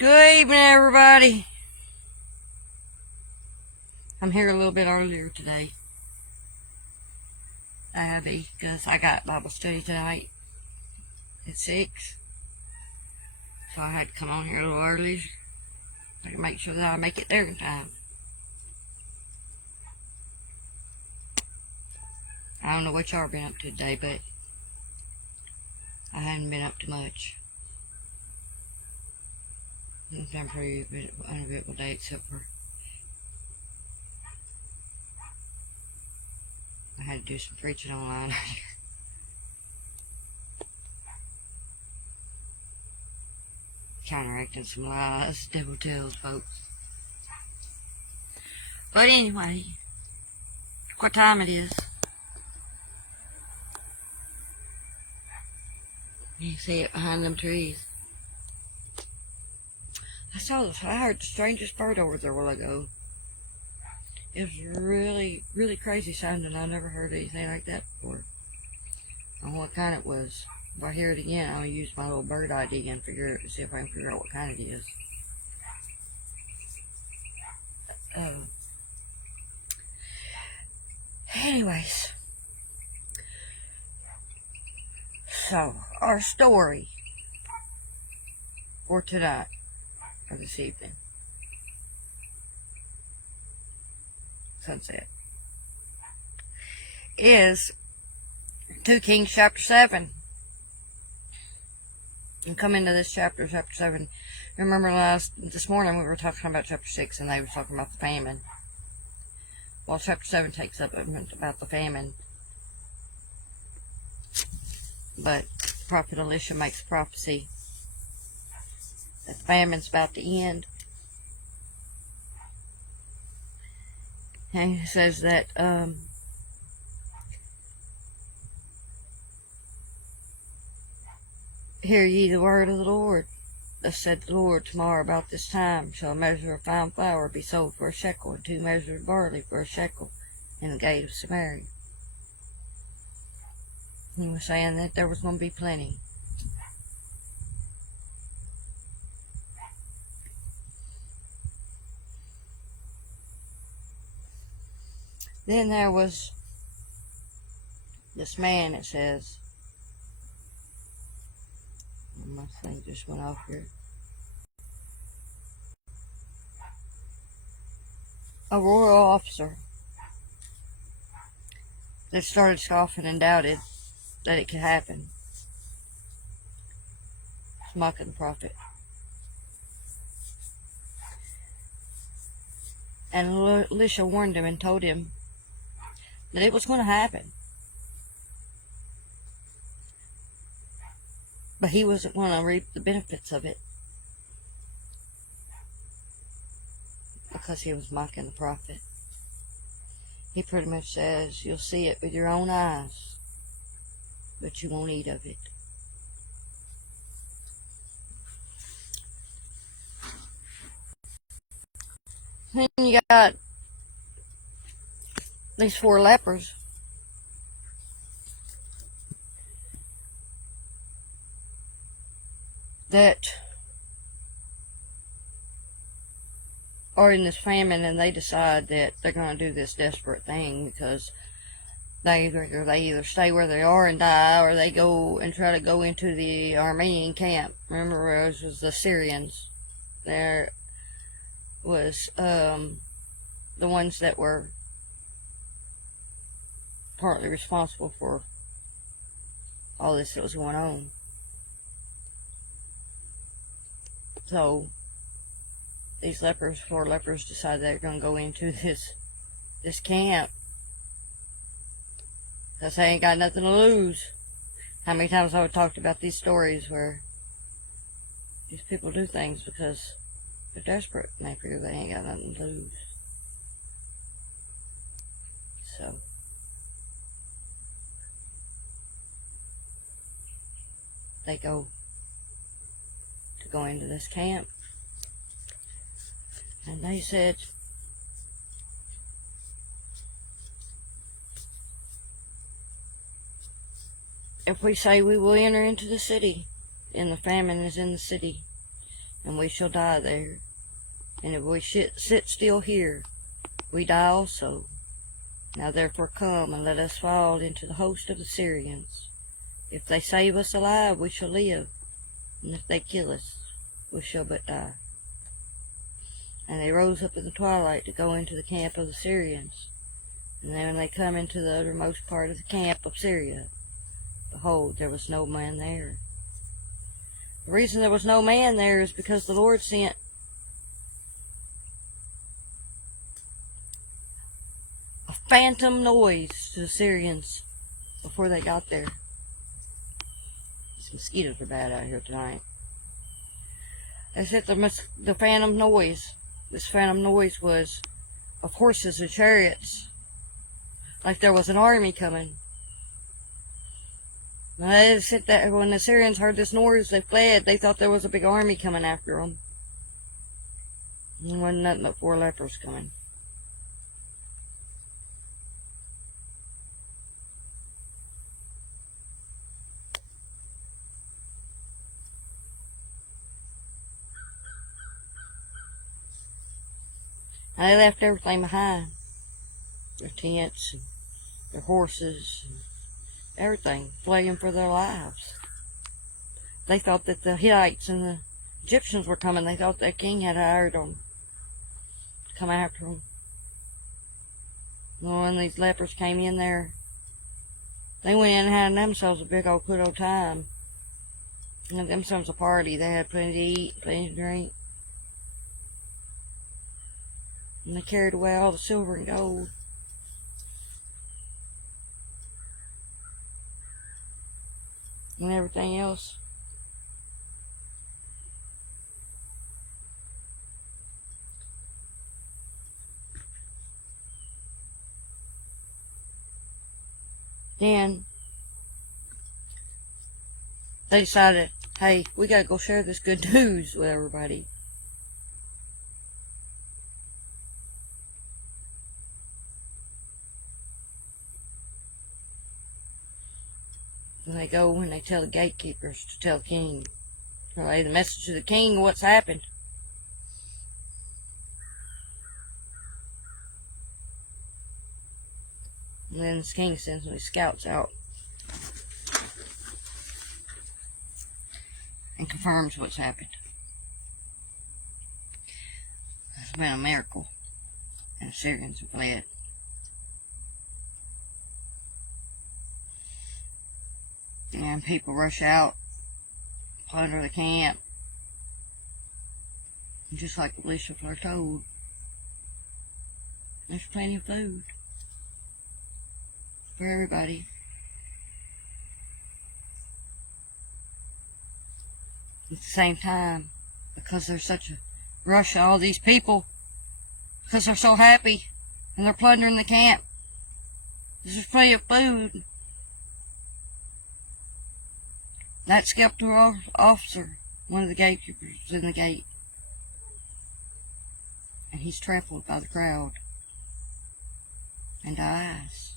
Good evening, everybody. I'm here a little bit earlier today. I had to because I got Bible study tonight at 6. So I had to come on here a little early to make sure that I make it there in time. I don't know what y'all been up to today, but I hadn't been up to much. It's been a pretty uneventful day, except for I had to do some preaching online. Counteracting some lies, devil tells folks. But anyway, look what time it is. You see it behind them trees. I heard the strangest bird over there a while ago. It was really, really crazy sounding. I never heard anything like that before. I don't know what kind it was. If I hear it again, I'll use my little bird ID and see if I can figure out what kind it is. Anyways, so our story for tonight, or this evening, sunset, is 2 Kings chapter 7. And come into this chapter 7. Remember this morning we were talking about chapter 6 and they were talking about the famine. Well, chapter 7 takes up about the famine. But Prophet Elisha makes a prophecy that the famine's about to end. And he says that hear ye the word of the Lord. Thus said the Lord, tomorrow about this time shall a measure of fine flour be sold for a shekel, and 2 measures of barley for a shekel in the gate of Samaria. He was saying that there was going to be plenty. Then there was this man, it says. My thing just went off here. A royal officer that started scoffing and doubted that it could happen. It's mocking the prophet. And Elisha warned him and told him that it was going to happen. But he wasn't going to reap the benefits of it. Because he was mocking the prophet. He pretty much says, you'll see it with your own eyes, but you won't eat of it. Then you got these 4 lepers. That are in this famine, and they decide that they're going to do this desperate thing because they either stay where they are and die, or they go and try to go into the Armenian camp. Remember, it was the Syrians. There was the ones that were partly responsible for all this that was going on. So these 4 lepers decided they're going to go into this camp because they ain't got nothing to lose. How many times I've talked about these stories where these people do things because they're desperate and they figure they ain't got nothing to lose. So they go into this camp. And they said, if we say we will enter into the city, and the famine is in the city, and we shall die there. And if we sit still here, we die also. Now therefore come, and let us fall into the host of the Syrians. If they save us alive, we shall live, and if they kill us, we shall but die. And they rose up in the twilight to go into the camp of the Syrians. And then when they come into the uttermost part of the camp of Syria, behold, there was no man there. The reason there was no man there is because the Lord sent a phantom noise to the Syrians before they got there. These mosquitoes are bad out here tonight. They said the phantom noise. This phantom noise was of horses and chariots, like there was an army coming. And they said that when the Syrians heard this noise, they fled. They thought there was a big army coming after them. And there wasn't nothing but 4 lepers coming. And they left everything behind. Their tents, and their horses, and everything, fleeing for their lives. They thought that the Hittites and the Egyptians were coming. They thought their king had hired them to come after them. Well, when these lepers came in there, they went in and had themselves a big old good old time. And had themselves a party. They had plenty to eat, plenty to drink. And they carried away all the silver and gold. And everything else. Then they decided, hey, we gotta go share this good news with everybody. And they go and they tell the gatekeepers to tell the king, relay the message to the king of what's happened. And then the king sends his scouts out and confirms what's happened. It's been a miracle, and the Syrians have fled. And people rush out, plunder the camp, and just like Elisha foretold, there's plenty of food for everybody. At the same time, because there's such a rush of all these people, because they're so happy, and they're plundering the camp, there's plenty of food. That skeptical officer, one of the gatekeepers, is in the gate, and he's trampled by the crowd and dies.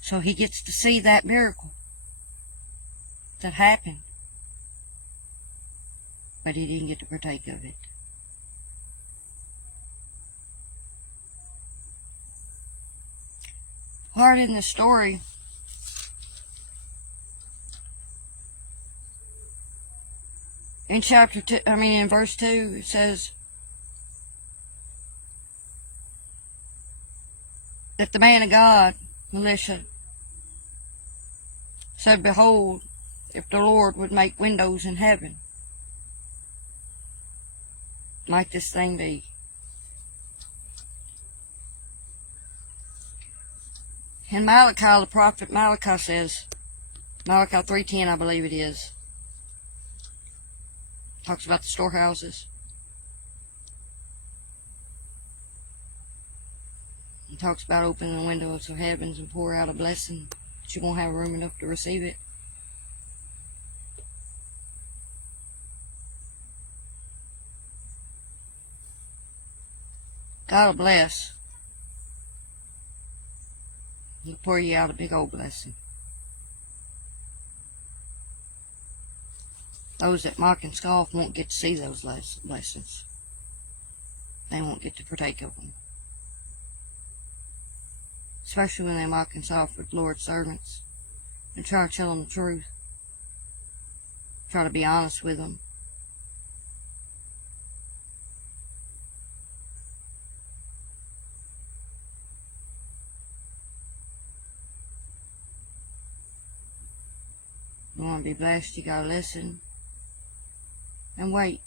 So he gets to see that miracle that happened, but he didn't get to partake of it. Part in the story in in verse 2, it says that the man of God, Elisha, said, behold, if the Lord would make windows in heaven, might this thing be? In Malachi, the prophet Malachi says, Malachi 3:10, I believe it is, talks about the storehouses. He talks about opening the windows of heavens and pour out a blessing, but you won't have room enough to receive it. God will bless. He'll pour you out a big old blessing. those that mock and scoff won't get to see those lessons. They won't get to partake of them. Especially when they mock and scoff with the Lord's servants and try to tell them the truth. Try to be honest with them. You want to be blessed, you gotta listen and wait.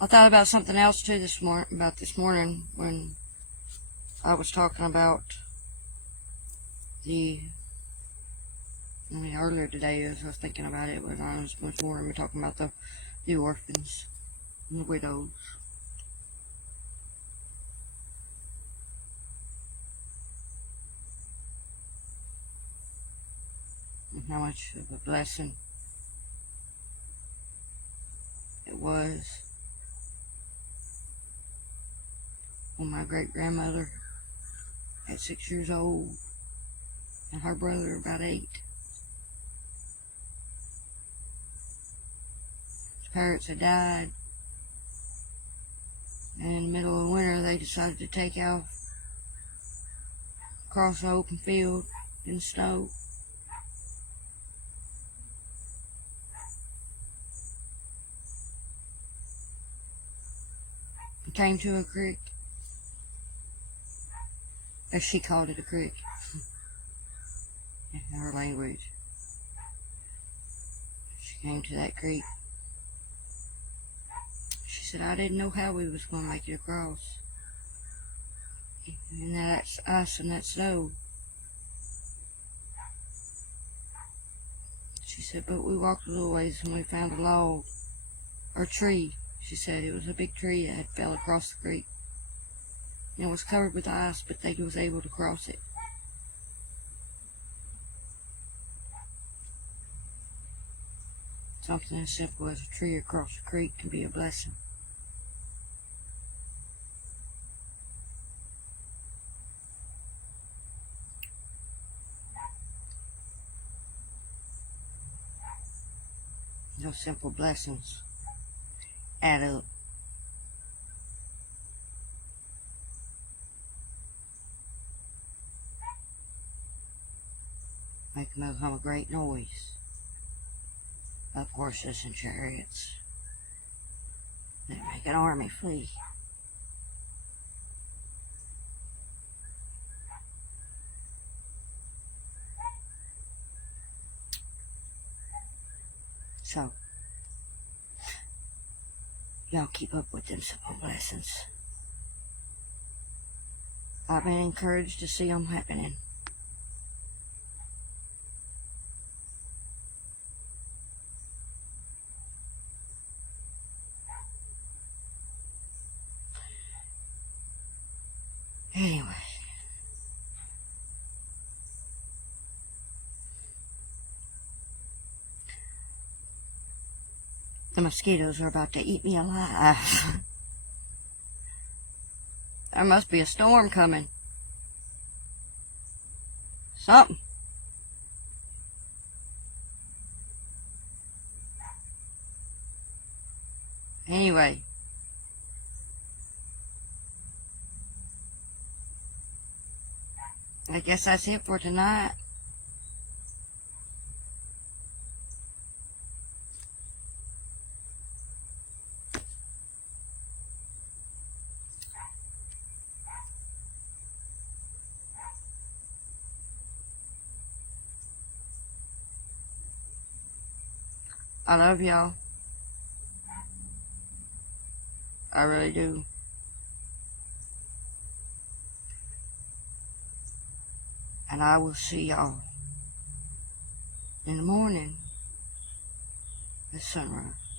I thought about something else too this morning when I was talking about earlier today as I was thinking about it when I was this morning we were talking about the orphans and the widows. And how much of a blessing it was when my great-grandmother at 6 years old and her brother about 8. His parents had died, and in the middle of winter they decided to take off across the open field in the snow. And came to a creek, as she called it, a creek in her language. She came to that creek. She said, I didn't know how we was going to make it across. And that's ice and that snow. She said, but we walked a little ways and we found a log, or tree. She said it was a big tree that had fell across the creek. And it was covered with ice, but they was able to cross it. Something as simple as a tree across the creek can be a blessing. Those simple blessings add up. Make them become a great noise of horses and chariots that make an army flee. So, y'all keep up with them simple blessings. I've been encouraged to see them happening. Anyway. The mosquitoes are about to eat me alive. There must be a storm coming. Something. Anyway. I guess that's it for tonight. I love y'all. I really do. And I will see y'all in the morning at sunrise.